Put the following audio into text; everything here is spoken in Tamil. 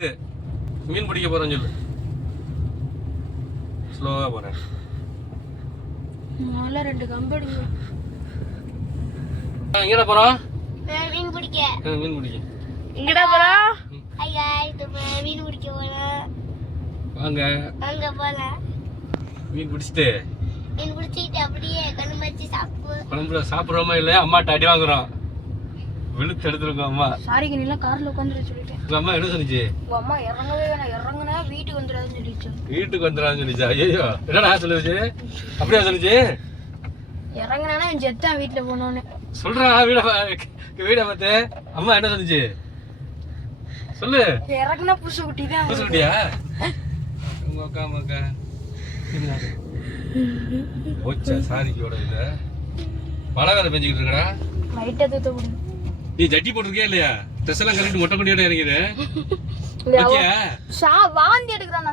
மீன் பிடிக்க போறேன்னு சொல்லு. ஸ்லோவா போறேன். முதல்ல 2 கம்பு எடுங்க. எங்கடா போறோம்? மீன் பிடிக்க. மீன் பிடிக்க. எங்கடா போறோம்? ஹாய் गाइस, மீன் பிடிக்க போறோம். வாங்க. அங்க போலாம். மீன் பிடிச்சிட்டு மீன் பிடிச்சிட்டு அப்படியே குழம்பு வச்சு சாப்பிடுவோம். குழம்புல சாப்பிடுறோமா இல்லையா? அம்மாட்ட அடி வாங்குறோம். விழுத்து எடுத்துருக்கோம் அம்மா. சாரிக்கு நீ எல்லாம் கார்ல உட்காந்துட்டு சொல்லிட்டேன். உங்க அம்மா என்ன சொன்னிச்சு? உங்க அம்மா இறங்கவே வேணாம், இறங்குனா வீட்டுக்கு வந்துடாதுன்னு சொல்லிச்சு. வீட்டுக்கு வந்துடான்னு சொல்லிச்சா? ஐயோ என்னடா சொல்லுச்சு? அப்படியா சொல்லுச்சு? இறங்குனா ஜெத்தான் வீட்டுல போனோன்னு சொல்றா. வீட பார்த்து அம்மா என்ன சொல்லுச்சு சொல்லு. இறங்குனா புதுசு குட்டி தான். புதுசு குட்டியா? உங்க அக்கா அம்மாக்கா போச்சா சாரிக்கோட இத மழை வேற பெஞ்சுக்கிட்டு இருக்கடா. லைட்டா தூத்த முடியும். நீ ஜட்டி போட்டிருக்கியா இல்லையா? ட்ரெஸ் எல்லாம் கட்டிட்டு மொட்டை கொண்டியோட இறங்கிடு. வாந்தி எடுக்கிறான்.